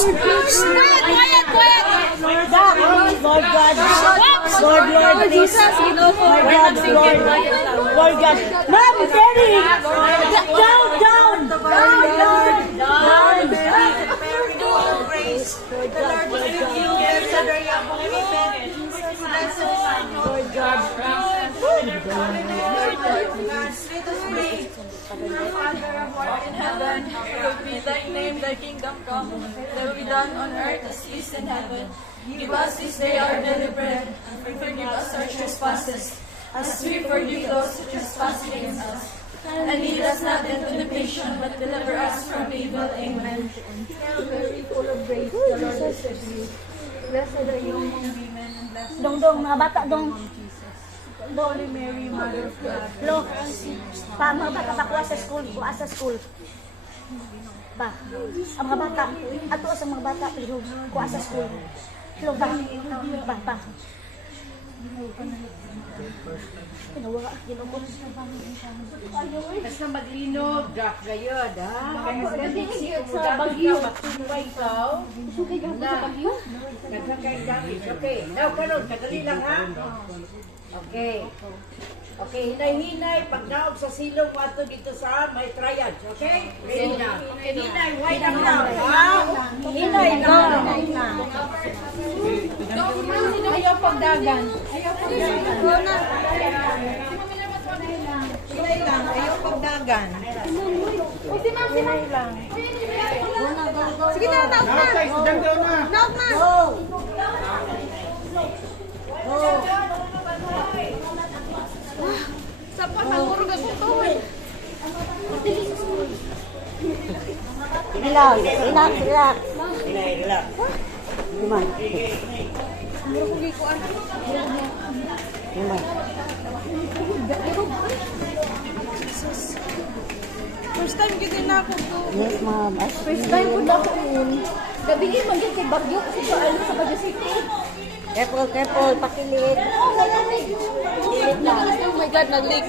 Quiet, quiet. Lord God. Lord, please. Lord God. Ma'am, Mary. Down. Father of art in heaven, hallowed be thy name, thy kingdom come, thy will be done on earth as it is in heaven. Give us this day our daily bread, and forgive us our trespasses, as we forgive those who trespass against us. And lead us not into temptation, but deliver us from evil. Amen. Hail Mary, full of grace, the Lord is with you. Blessed are you among women, and blessed Dong, mga bata, dong. Holy Mary, Mother of God. Lo, mga bata pa kuha sa school. Ba, ang mga bata, ato sa mga bata, pero kuha sa school. Lo, ba. Kinawala, ginukot. Basta maglinog, drop gayod, ha? Sa Bagyo. Ikaw? Nagkakain damage. Okay. Now, karon, kadali lang, ha? Okay. Okay, hinay-hinay. Pag naog sa silong, wato dito sa may triage. Okay? Ready na. Hinay, white ang now, ha? Hinay na. Ayaw pagdagan. Hinay lang. Ayaw pagdagan. Sinay lang. Sige na, naog na. Naog na. Sapa, nangurog ang ito. Relax. First time kita na ako to. Yes, ma'am. First time ko na ako yun. Gabi niyo man kay Bagyo kasi paano sa Bagyo City. Careful, pakilid. Oh my God, nag-leak.